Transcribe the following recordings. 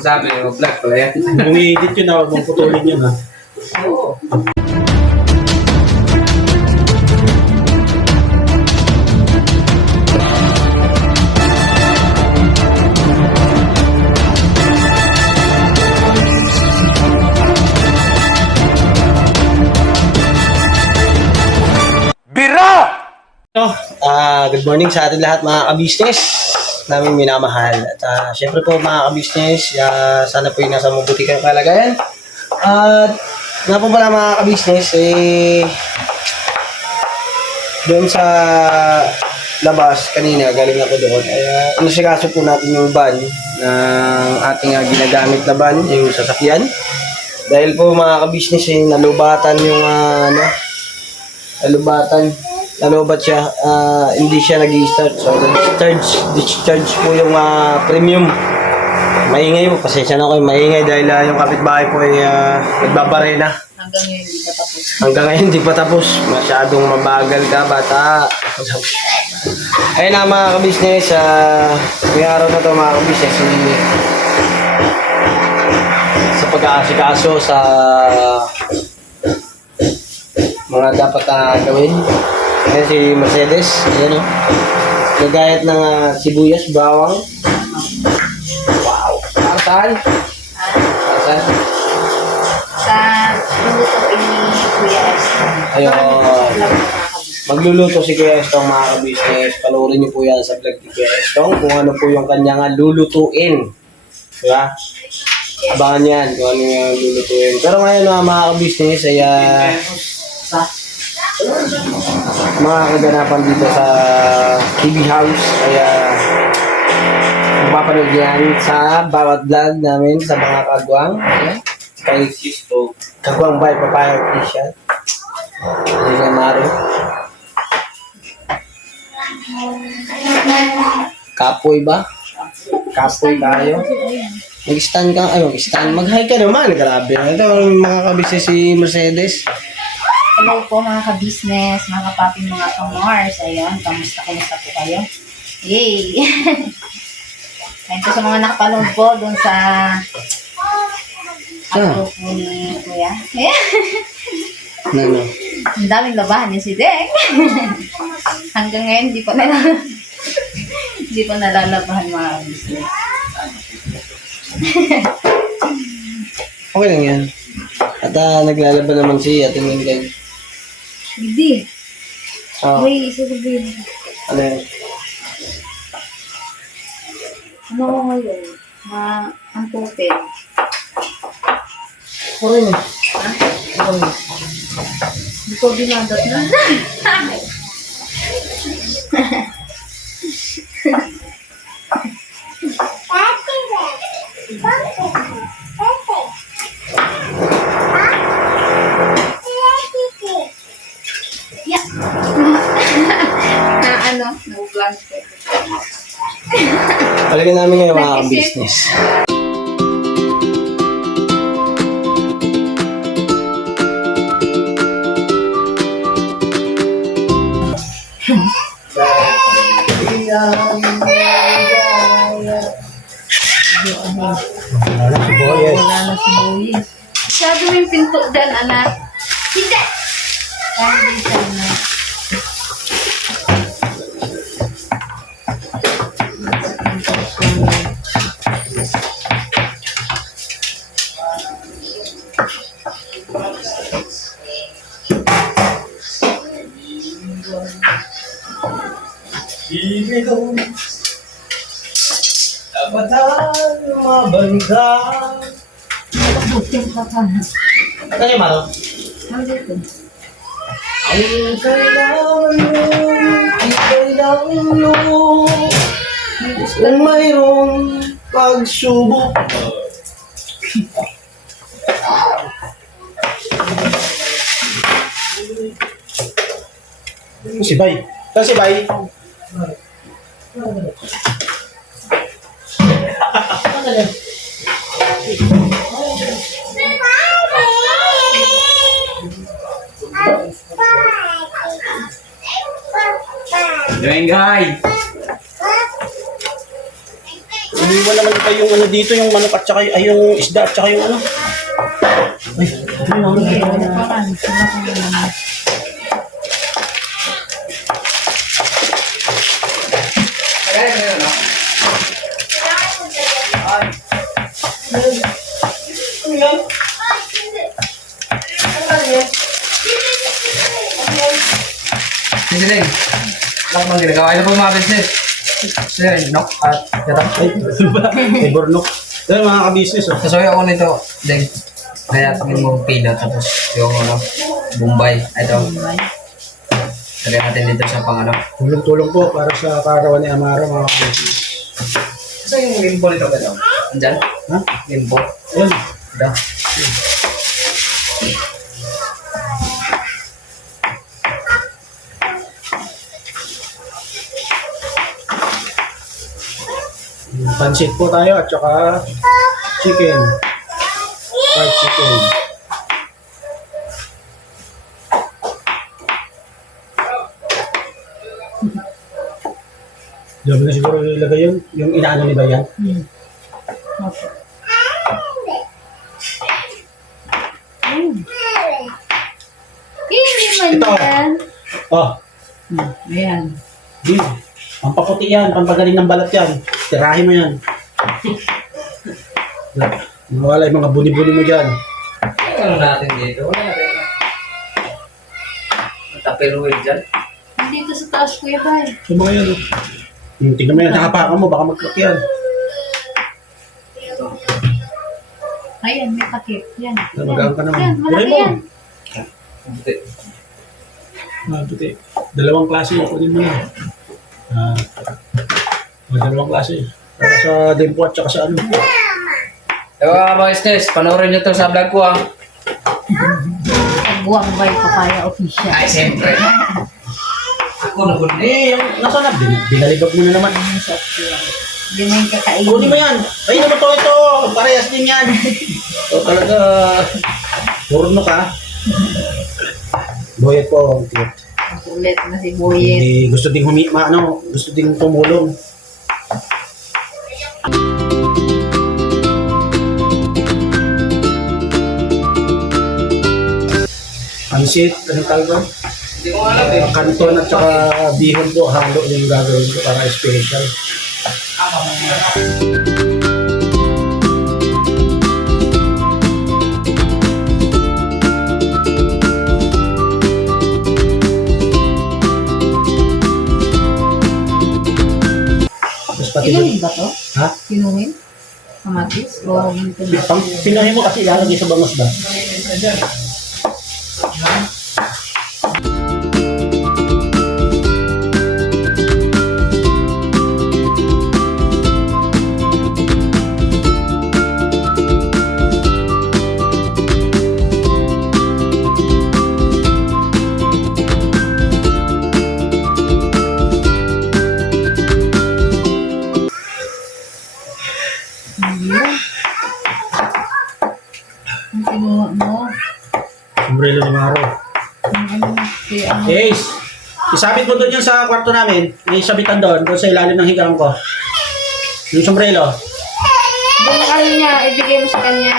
Sabi mo, vlog pala yan. Bumigit yun na, huwag mong putulin yun ha. Oo. Good morning sa ating lahat mga ka-business namin minamahal. At syempre po mga ka-business, sana po yung nasa mabuti kayong kalagayan. At nga po pala mga ka-business, doon sa labas kanina, galing ako doon. Inasikaso po natin yung van ng ating ginagamit na van, yung sasakyan. Dahil po mga ka-business, nalubatan yung nalobat siya, hindi siya nag-i-start. So, discharge po yung premium. Maingay po, pasensya na ako yung maingay dahil yung kapitbahay po ay nagbabarena. Hanggang ngayon hindi pa tapos. Hanggang ngayon hindi pa tapos. Masyadong mabagal ka, bata. Ayun na mga ka-business, may araw na to mga ka-business, sa pag-aasikaso sa mga dapat gawin. Ayan si Mercedes, ayan o. Nagayat ng sibuyas, bawang. Wow! Saan? Saan? Sa lulutuin ni Kuya Esther. Ayun. Magluluto si Kuya Estong mga ka-business. Panoorin niyo po yan sa vlog ni Kuya Estong kung ano po yung kanyang lulutuin. Diba? Abangan yan kung ano yung lulutuin. Pero ngayon mga ka-business ay mga kaganapan dito sa TV House. Kaya mapapanood yan sa bawat vlog namin sa mga kagwang. Kay Sisto Kagwang by Papaya Official. Hindi na Maro. Kapoy ba? Kapoy tayo. Mag-stand ka. Ay, mag-stand. Mag-hi ka naman. Grabe. Ito mga kabisnes si Mercedes. Hello po mga ka-business, mga kapaping mga ka-Mars. Ayun, kamusta po kayo? Yay! Ayun po sa mga nakapanood po doon sa upload po ni Kuya. Ano? Ang daming labahan niya si Deng. Hanggang ngayon, hindi pa nalalabahan mga ka-business. Okay lang yan. At naglalaban naman si Ate Minday. Hindi. Oh, May isasabihin. ano yan? Ano ko ngayon? Ang total. Okay na. Hindi ko binadat na. Yeah. Na-vlog ko. Palagyan namin ngayon mga ka-business. Wala na si Boyes. Masyado mo yung pinto dyan, anak. Hindi! Hindi siya na. Ibigong Abatan mabanda. Bukin ka pa. Kaya Maro? Nandito. Ang kailangan mo, kailangan mo. Kung mayroong pagsubok. Si Bay. Saan si Bay? Doing guys. ba naman pa yung ano dito, yung manok at saka ay, yung isda at saka yung ano? Ay, ano Okay, na? wala pa kan. Wala pa naman. Hindi rin. Lang bang ginagawa? Ano po mga business? Sir, nok at yata. Ay, bornok. Dahil mga ka-business, oh. Kasoy ako nito. Deng. Kaya tangin mo pila tapos yung ano, Bombay. Ito. Lagyan natin dito sa pang ano. Tulong-tulong po para sa karawan ni Amara, mga ka-business. Kasi yung limbo nito ba ito? Andyan? Ha? Limbo. Ayun. Ito. Pansit po tayo at saka chicken. Fried chicken. Diyan na siguro ilagay yun. Yung inaano ni ba yan? Okay. Hindi man Ito. yan. Oh, Ayan. di. Pampaputi yan. Pampagaling ng balat yan. Tirahin mo yan. Wala yung mga buni-buni mo dyan. Ano natin dito? Wala natin. Taperuin dyan. Dito sa taas, Kuya Bay. Yung mga yan. Oh. Tingnan mo yan. Nakapakan mo. Baka mag-crack yan. Ayan, may takip. Yan. Magaan ka naman. Yan, malaki Kunin mo. yan. Buti. Puti. Dalawang klase. Kunin mo na. Dalawang klase. Para sa dempo at saka sa ano. Ewa mga business, panoorin nyo to sa vlog ko ah. Pagbuwang Bay Papaya Official. Ay, siyempre. Ako na huli. Eh, yung nasa na. Binalibag mo na naman. Hindi na yung kakainin. Kunin mo yan. Ay, naman to ito. Parehas din yan. Ito talaga. Purno ka. Boyet po. Ang kulit na si Boyet. Eh, gusto ding gusto ding tumulong. Pansit, anong tawag ba? Hindi ko alam eh. Kanton at saka bihon po, halo yung gagawin ko para special. Tapos pati Kinuhin ba to? ha? Kinuhin? Kamatis? O ganito na? Pang pinahin mo kasi ilalagay sa bangos ba? Ayun. Ang kinuha mo. Sombrero ni Maro. Ang ano, si ano. Ace! Isabit mo doon yung sa kwarto namin. May sabitan doon sa ilalim ng higaan ko. Yung sombrero. Yung ano niya, ibigay mo sa kanya.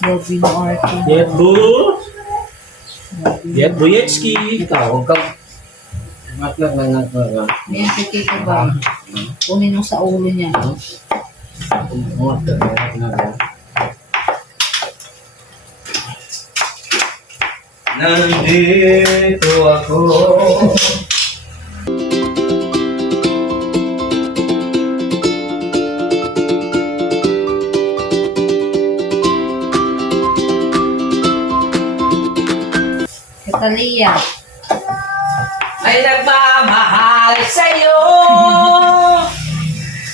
Bobby na Artie. Yetbu! Yetbuyetski! Ikaw, huwag kang... Ngat. Ayan, si Tito ba? Kunin mo sa ulo niya. Nandito ako. Katalia. Ay nagmamahal sa'yo.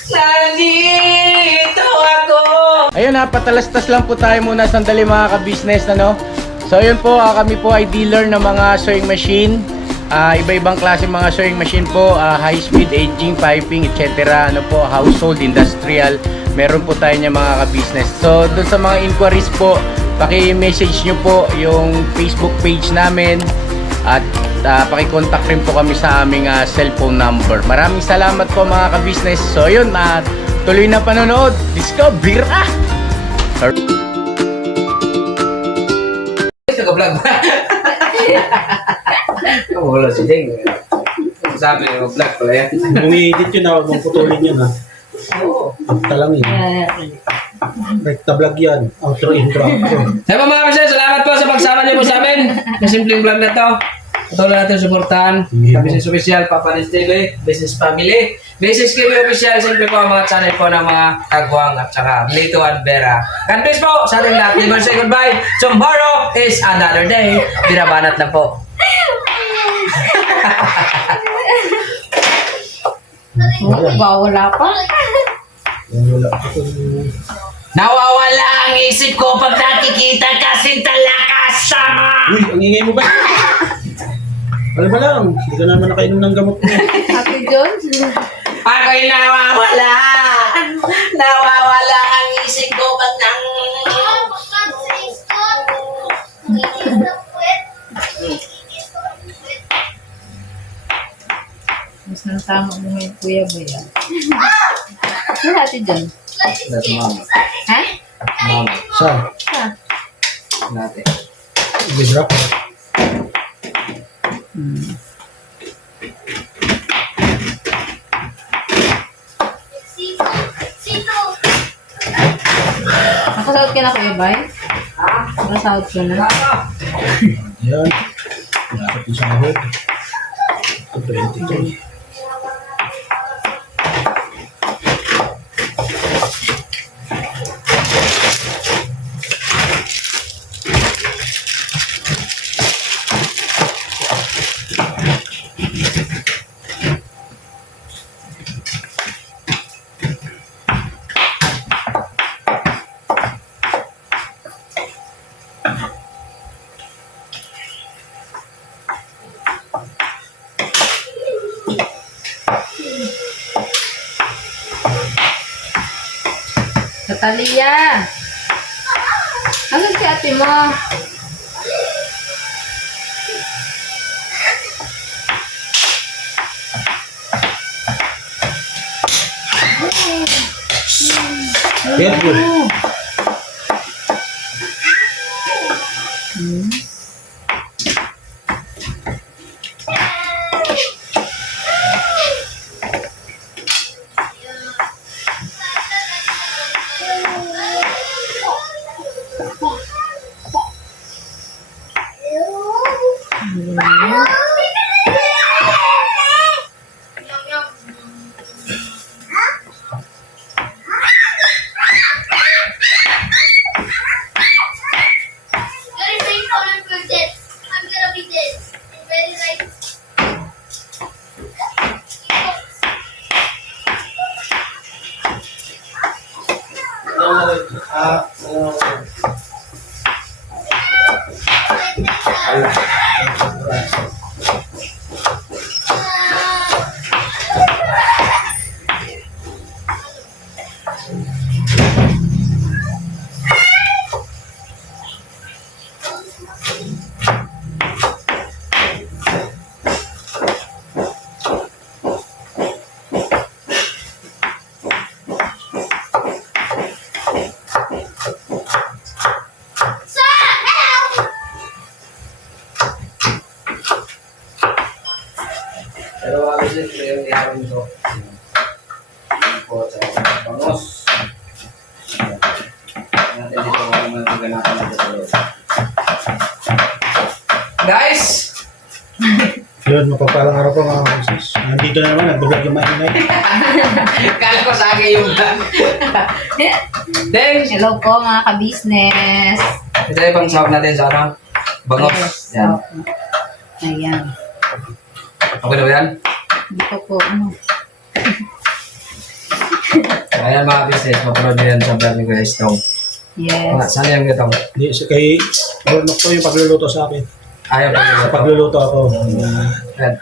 Nandito ako. Ayun ha, patalastas lang po tayo muna sandali mga ka-business, ano? So ayun po, kami po ay dealer ng mga sewing machine. Iba-ibang klase mga sewing machine po, high speed, aging, piping, etc. Ano po, household, industrial. Meron po tayo niya mga ka-business. So doon sa mga inquiries po, paki-message nyo po yung Facebook page namin. at pakicontact rin po kami sa aming cellphone number. Maraming salamat po mga ka-business. So yun, tuloy na panonood. Discover! Nag-vlog ba? Wala si Deng. Sabi niya, mag-vlog pala yan. Bumi-edit yun, huwag mong putulin yun ha. Oo. Basta lang yun. Rekta vlog yan. Outro, intro, outro. Sabi mga kapatid, salamat po sa pagsama niyo po sa amin. Sa simpleng vlog na to. Patuloy natin suportahan. Business Official, Papa Nins TV, Business Family, Business TV Official, simple po ang mga channel po ng mga kagwang at saka Lito and Vera. God bless po sa ating lahat. Never say goodbye. Tomorrow is another day. Binabanat lang po. Wala pa. Wala. Nawawala ang isip ko pag nakikita kasing talakas sama. Uy, ang ingay mo ba? Alam ba lang, hindi ka naman nakainom ng gamot mo. Happy Jones. Ako'y nawawala. Nawawala ang isip ko pag nang... Mas nang tama mo ngayon, kuya ba yan? Ano Happy Jones? That's mama. Ha? Mama. Saan? Ha? Natin. Bidrop? Nakasahod ka na, kuya Bay? Nakasahod ka na? Yan. Dapat yung sahod. 22. Natalia! Ano si ate mo? Careful. Pero obviously, ito yung ihawin ko. Po, sa bangos. Natin dito kung ano mga ganapan natin sa loob. Guys! Yun, mapapalang araw po mga business. Nandito na naman, nag-vlog yung maingay. Kala ko sa akin yung vlog. Thanks! Hello po mga ka-business. Ito yung pang sahog natin sa ano? Bangos. Yan. Ayan. Okay na ba yan? Dito po, ano. Ayan mga business, mapanood nyo yan sa vlog ni Kuya Estong. Yes. Saan yung gatong? Hindi, kay Bornok to yung pagluluto sa akin. Ayaw Sa pa. pagluluto ako.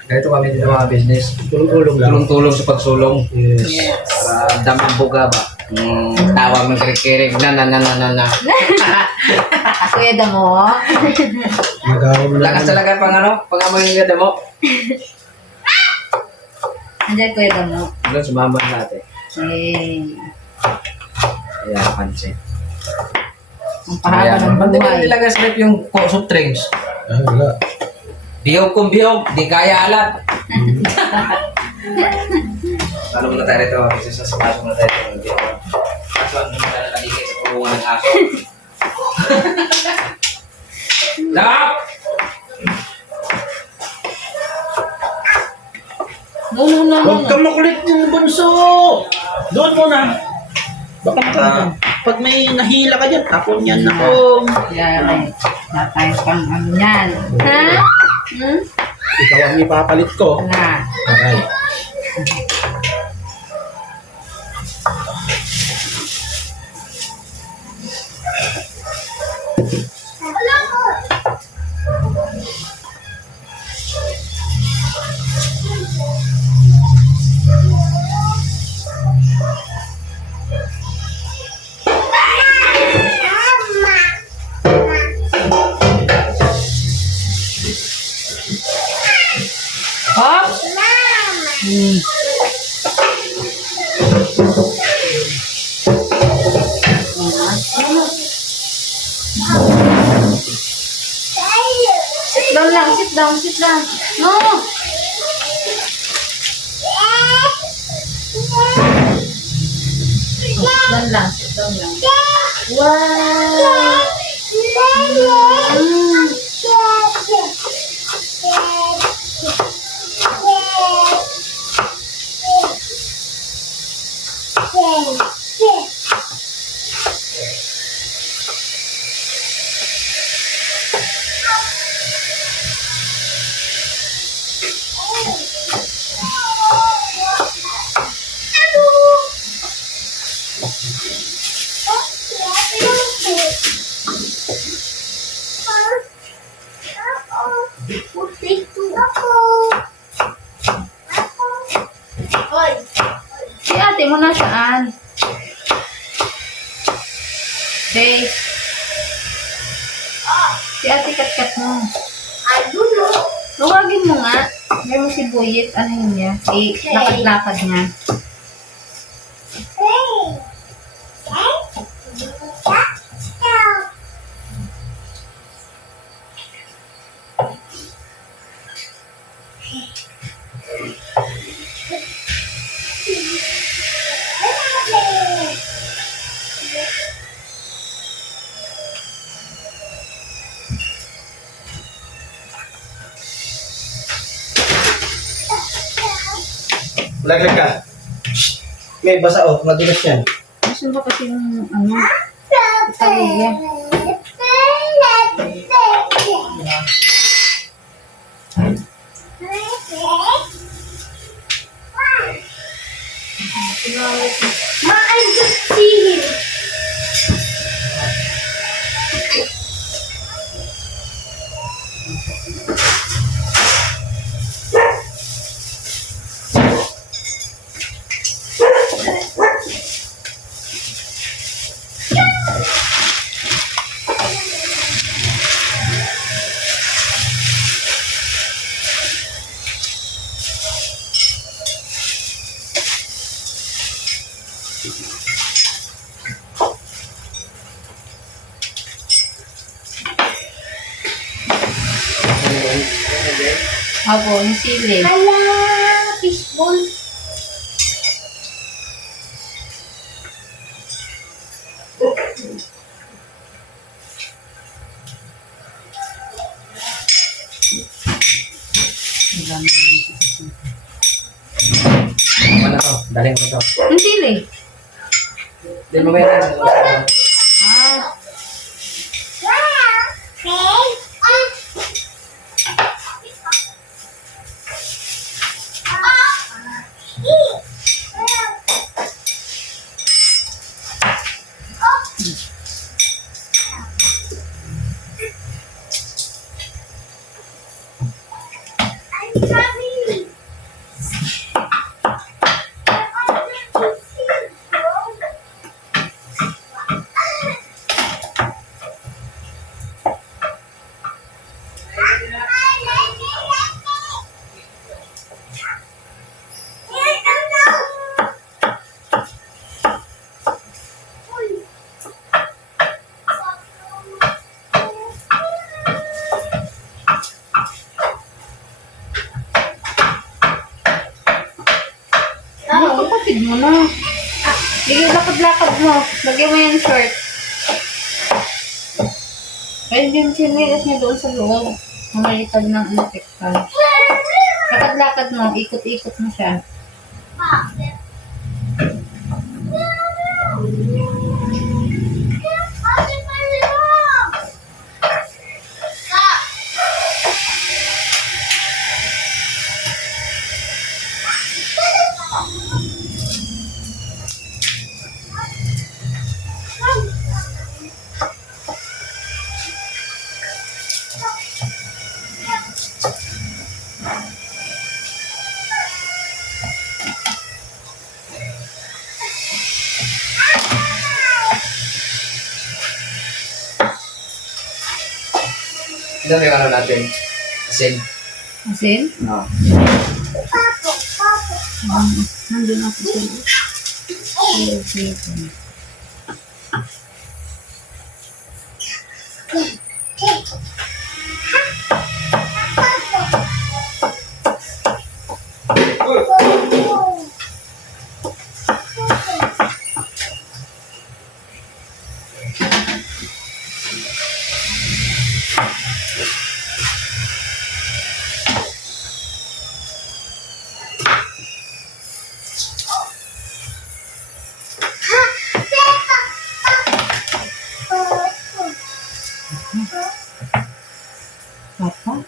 Ganito kami dito mga business. Tulong-tulong lang. Tulong-tulong sa pagsulong. Yes. Yes. Para damang buga ba? Tawag ng kirik-kirik. Na. Kuya Damo. Nagawa mo Lakas talaga pang ano, pang-amoy ng ganda mo. Andiyan Kuya Damo. Doon, sumama natin. Eh, Ayan, pansin. ang pahaba ng Ba't hindi buhay. nilagay sa rep yung soft drinks? Wala. Bihog kung bihog, di kaya alat. Ano muna tayo rito? Kasi sa sasakasok muna tayo rito. Kaso ano muna na kaligay sa kulungan ng aso. Lap! No. Huwag kang makulit yung bunso! Doon muna. Baka pag may nahila ka dyan, tapon yan ako. Yan, ay. Natay pang ano yan. Ha? Hmm? Ikaw ang ipapalit ko. Na. Okay. Hop! Hmm. Sit down lang, sit down. No! Sit down lang. Wow! Si ate mo nasaan? Hey. Si ate kat-kat mo. Tawagin mo nga. Meron mo si Buyit. Ano yun niya? Eh, lakad-lakad niya. Laglag ka. May basa oh, madulas yan. Gusto ba kasi yung ano? Italya. Ako, yung sili. Fishball. Ano to? Dalhin ko to. Yung sili. Di mo ba yan? Ah, Hatid mo na. Sige, lakad-lakad mo. Lagyan mo yung short. Ayun yung sinilas niya doon sa loob. Mamalikad ng infection. Lakad-lakad mo. Ikot-ikot mo siya. Ito yung ano natin. Asin. Asin? Oo. Nandun ako sa loob. Okay. Papa?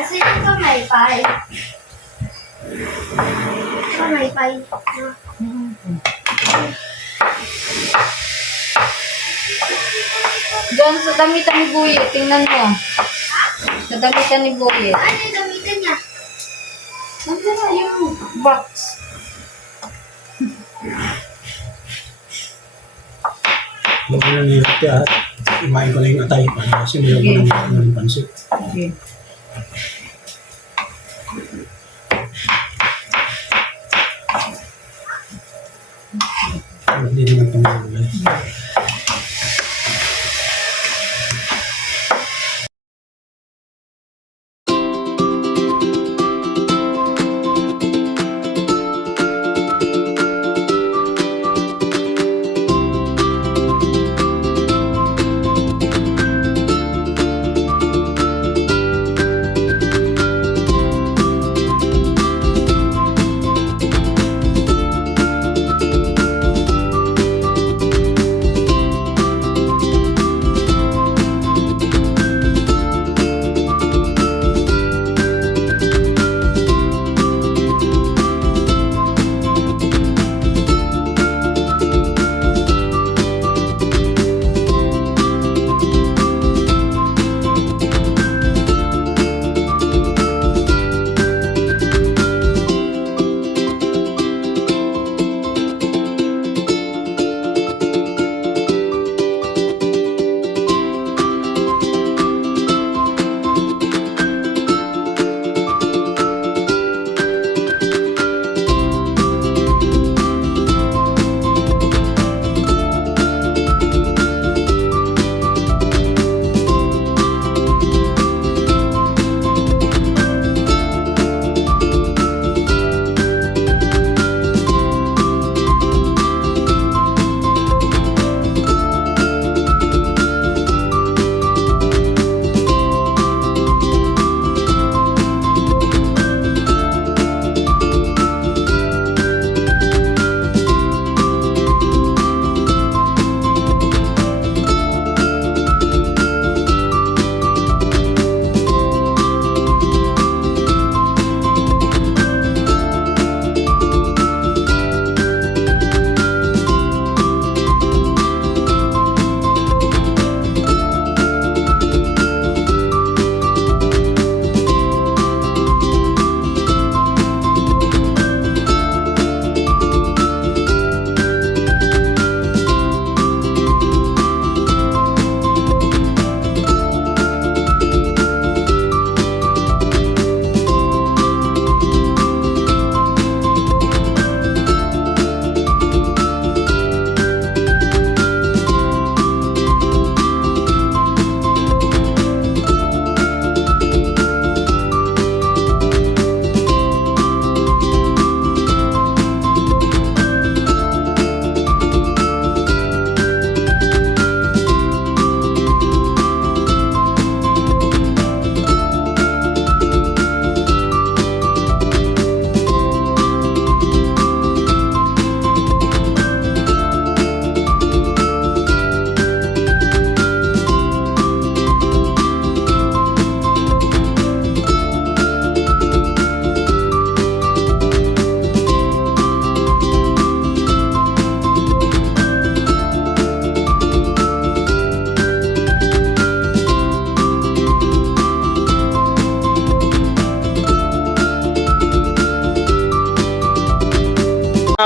Asin yung kamaypay. Kamaypay. Diyan sa damitan ni Buyet, tingnan mo. Sa damitan ni Buyet. Ano yung gamitin niya? Nandiyan na yung box. Huwag ko lang nilati at imahin ko na yung atay para simulan ko ng pansit. Okay. Hindi naman itong gulay.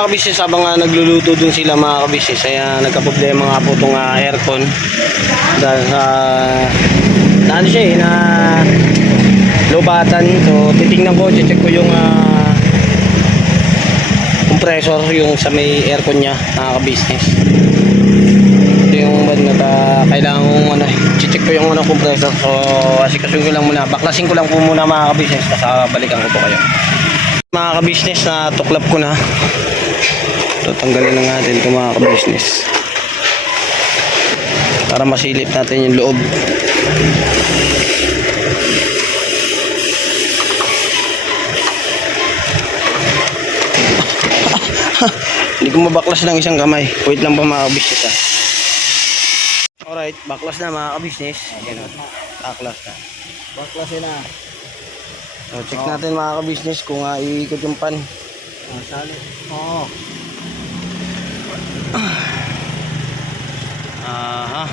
mga kabisnes, habang nagluluto dun sila mga kabisnes, kaya nagka-problema nga po itong aircon. Dahil sa, na ano siya na lobatan. So, titingnan ko, check ko yung compressor, yung sa may aircon niya, mga kabisnes. Ito yung kailangan kong check ko yung compressor. So, asikasuhin ko lang muna, baklasin ko lang po muna mga kabisnes, kasi balikan ko po kayo. Mga kabisnes, na tuklap ko na. So, tanggalin na natin ito mga kabisnes para masilip natin yung loob. Hindi ko mabaklas ng isang kamay. Wait lang pa mga kabisnes ha. Alright, baklas na mga kabisnes. Ayan o, baklas na. Baklasin na. So, check natin mga kabisnes kung iikot yung pan. Sali. Oo. Aha.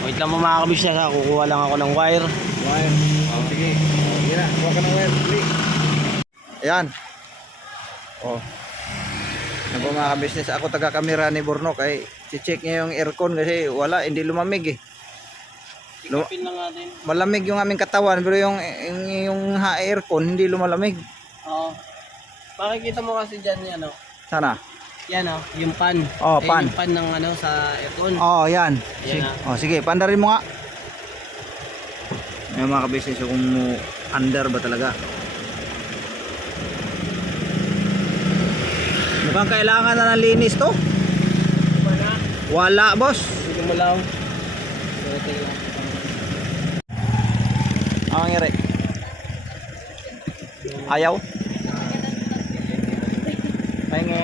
Wait lang po mga kabisnes ha. Kukuha lang ako ng wire. Wire. Oh, sige. Sige na. Kuha ka ng wire. Sige. Ayan. Oh. Ano po mga business, ako taga-kamera ni Bornok ay check niya yung aircon kasi wala, hindi lumamig eh. Sikapin lang natin. Malamig yung aming katawan pero yung aircon hindi lumalamig. Oo. Makikita mo kasi dyan yan o. Sana? Yan o, yung pan. Oh, pan. Yung pan ng sa aircon. Oh, yan. Yan Sige. na. Oh, sige, pandarin mo nga. Yung mga business kung under ba talaga. Mukhang kailangan na ng linis to. Wala, boss. Hindi mo lang. Ang nangyari? Ayaw? Pahingi.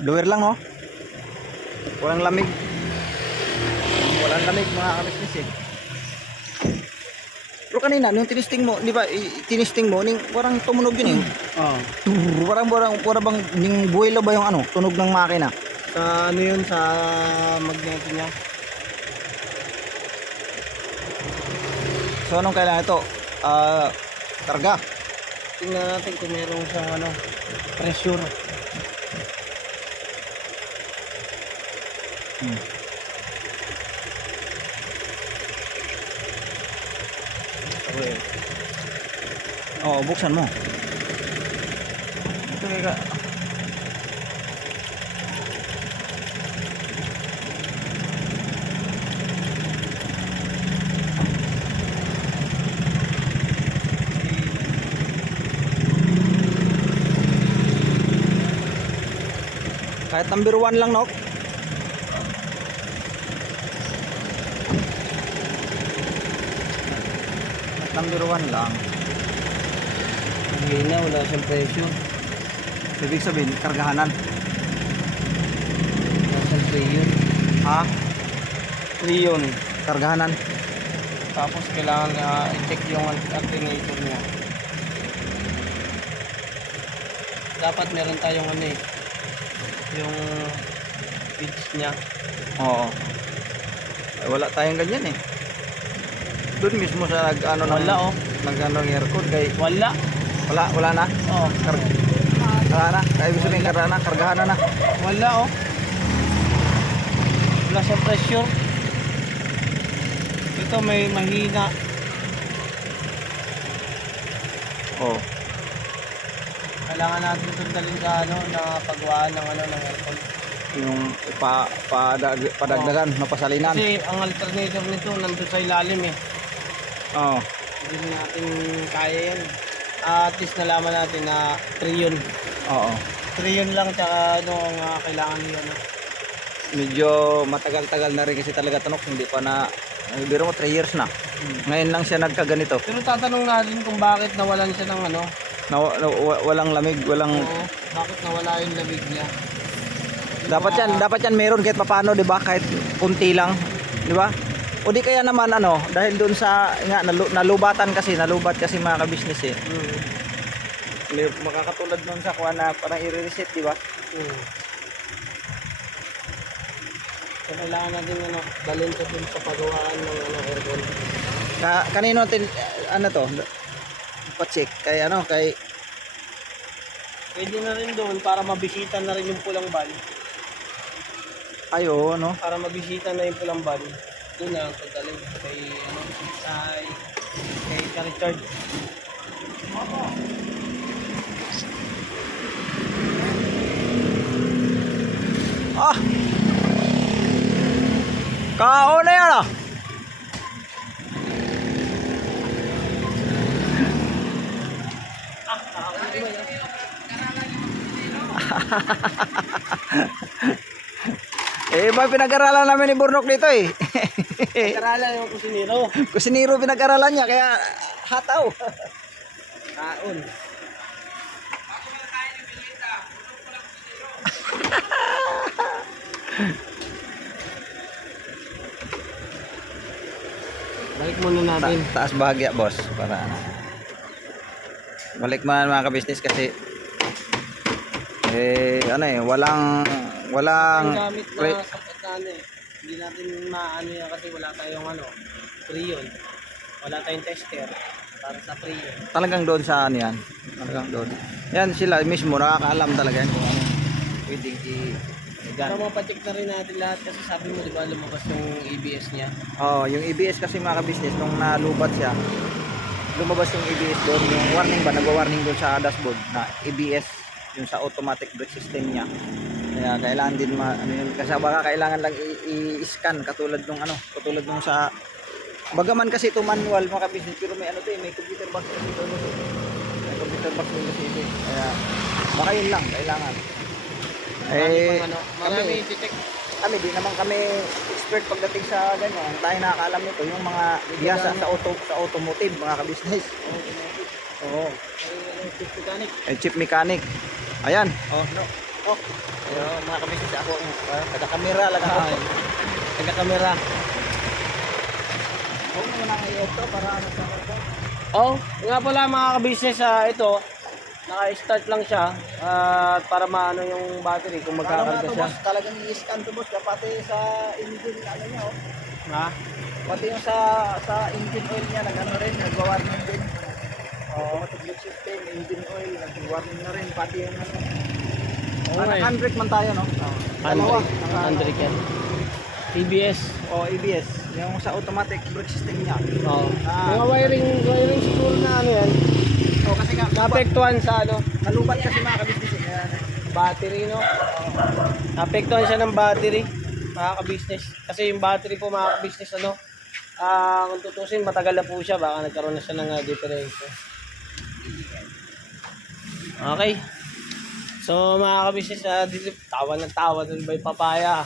Blower lang, no? Walang lamig. Walang lamig mga kabisnes eh. Pero kanina, nung tinisting mo, di ba, tinisting mo, parang tumunog yun eh. Oo. Parang bang ning buwelo ba yung tunog ng makina? Sa ano yun, sa magneto niya. So anong kailangan ito? Karga. Tingnan natin kung merong siyang pressure. Oo, buksan mo. Ito ka. Kahit number 1 lang, no? Number 1 lang. Hindi na, wala siyang pressure. Ibig sabihin, kargahanan. Wala siyang pressure. Ha? Yun. Kargahanan. Tapos kailangan i-check yung alternator niya. Dapat meron tayong yung pitch niya. Oo. Ay, wala tayong ganyan eh. Doon mismo sa Wala oh. nag-ano ng aircon kay Wala. wala na. Oh. Wala na. Kaya gusto rin kargahan na. Wala oh. Wala siyang pressure. Ito may mahina. Oh. Kailangan natin sundalin sa na pagwaan ng ng aircon. Yung padagdagan, mapasalinan. Kasi ang alternator nito nandun sa ilalim eh. Oo. Hindi natin kaya yan. At least nalaman natin na 3 yun. Oo. 3 yun lang tsaka ang kailangan niya Medyo matagal-tagal na rin kasi talaga tanok, hindi pa na biro mo 3 years na. Ngayon lang siya nagkaganito. Pero tatanong natin kung bakit nawalan siya ng Walang lamig, walang bakit nawala yung lamig niya. dapat yan meron kahit papaano, 'di ba? Kahit kunti lang, 'di ba? O di kaya naman dahil doon sa nalubat kasi mga ka-business eh. Hindi makakatulad noon sa kuha na parang i-reset, 'di ba? So kailangan natin dalhin sa dun sa pagawaan ng aircon. Kanino ano to? Pa-check kay ano kay Pwede na rin doon para mabisita na rin yung pulang ban. ayo no. Para mabisita na yung pulang ban. Doon na ang pagdaling kay kay Richard. Ah. Kao na yan ah. May pinag-aralan namin ni Burnok dito eh. Karalan yung kusinero. Kusinero pinag-aralan niya kaya hataw. Kaon. Balik muna natin. Taas bahagya boss para balik man mga ka-business kasi ano walang Ang gamit na sapat na ano eh. Hindi natin maano yan kasi wala tayong free yun. Wala tayong tester para sa free yun. talagang doon sa ano yan. Talagang doon. Yan sila mismo nakakaalam talaga yan kung ano pwedeng Para mapacheck na rin natin lahat kasi sabi mo diba lumabas yung ABS niya. yung EBS kasi mga ka-business nung nalubat siya lumabas yung EBS doon yung warning ba nagwa-warning doon sa dashboard na EBS yung sa automatic brake system niya kaya kailangan din ano yun kasi baka kailangan lang i-scan katulad nung sa bagaman kasi ito manual mga ka-business pero may may computer box kasi ito may computer box din kasi ito kaya baka yun lang kailangan Marami i-check. kami di naman kami expert pagdating sa ganyan. Ang tayo nakakaalam nito yung mga biyasa sa automotive mga ka-business. Oo. Chief mechanic. Chip mechanic. Ayan. No. Ayun, mga ka-business ako taga-camera lang ako. Taga-camera. Oo, muna ngayon ito para ano sa Nga pala mga ka-business ito. Naka-start lang siya para maano yung battery kung magkakarga siya. Boss, talagang i-scan to boss pati sa engine ano niya Ha? Pati yung sa engine oil niya nag-ano rin, nagwa-warning din. Automatic system, engine oil, nag-warning na rin pati yung ano. Okay. Handbrake man tayo no? Handbrake yan. ABS. ABS, yung sa automatic brake system niya. Mga wiring siguro na ano yan. Kasi nga Naapektuhan sa nalubat kasi mga ka-business kaya battery no. Naapektuhan siya ng battery mga ka-business. Kasi yung battery po mga ka-business kung tutusin matagal na po siya baka nagkaroon na siya ng diferensya. Okay. So mga ka-business tawa ng tawa doon ba yung papaya?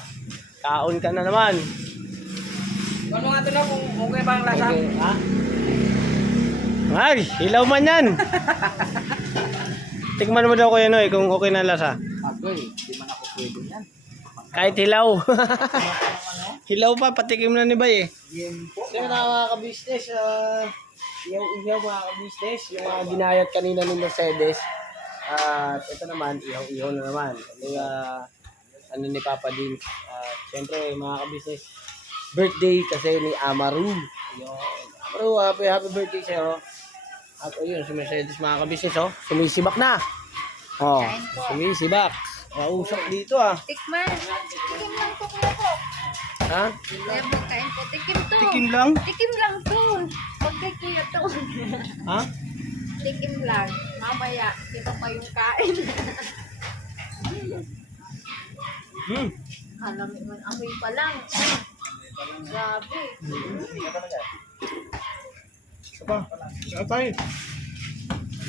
Kaon ka na naman. Ano nga ito na kung okay ba ang lasa? Okay, ha? Ay, hilaw man yan. Tikman mo daw Kuya Noy kung okay na lasa. Agoy, di man ako pwede yan. Kahit hilaw. Hilaw pa, patikim na ni Bay eh. Yan po. So mga ka-business, ihaw mga ka-business, yung mga ginayat kanina ni Mercedes. At ito naman, ihaw na naman. Ano ni Papa Din. Siyempre mga ka-business, birthday kasi ni Amaru. Amaru, happy birthday sa'yo. At ayun, si Mercedes mga ka-business, sumisibak na. Kain po. Sumisibak. Mausok dito Tikman. Tikim lang to kuya po. Ha? Kuya po, kain po. Tikim to. Tikim lang? Tikim lang to. Huwag kay kuya to. Ha? Tikim lang. Mamaya, kita pa yung kain. Alam mo, amoy pa lang. Grabe.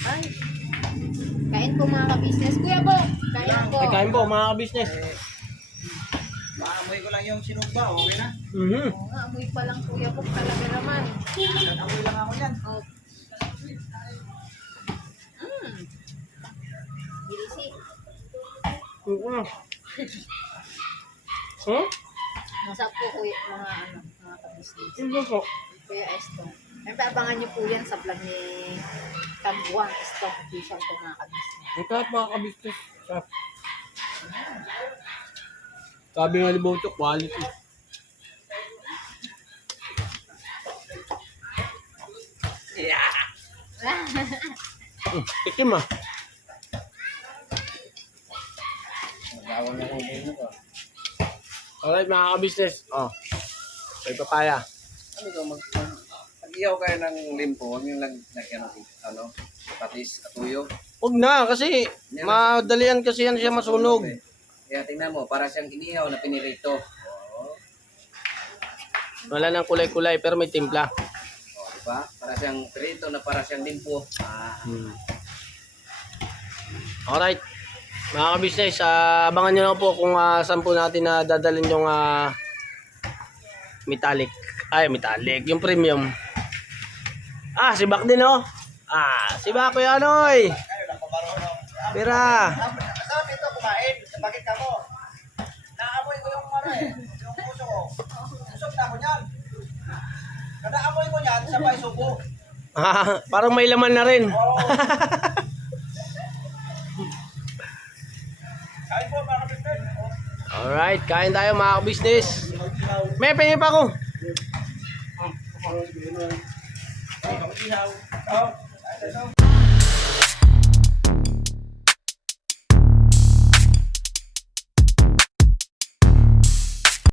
Ay. Kain po mga ka-business. Kuya po, kain po. Kain po mga ka-business. Maamoy ko lang yung sinugba, okay na? Oo nga, amoy pa lang kuya po. Talaga naman. Nag-amoy lang ako yan. Oh. Bilisi. Nasa po kuya, mga ka-business. Kuya Estong. Siyempre, abangan niyo po yan sa vlog ni Tambuang Estong Official po mga ka-business. Ito at mga ka-business. Sabi nga ni Boto, quality. Itim ah. Alright mga ka-business. Oh. May papaya. Ano ito, mag-iyaw kayo ng limpo, huwag yung lagyan ng patis at tuyo. Huwag na kasi madalian kasi yan siya masunog. Kaya tingnan mo, para siyang inihaw na pinirito. Wala nang kulay-kulay pero may timpla. O, diba? Para siyang prito na para siyang limpo. Alright. Mga ka-business, abangan nyo na po kung saan po natin na dadalhin yung metallic. Ay, metallic. Yung premium. Si Bak din oh. Si Bak ko yan oy. Pira. Sabi ito kumain, bakit ka mo? Naamoy ko yung yung puso ko. Usok na ako niyan. Kada amoy ko niyan, sabay subo. Parang may laman na rin. Kain po mga kapitbahay. Alright, kain tayo mga ka-business. May pengi pa ako. Oh,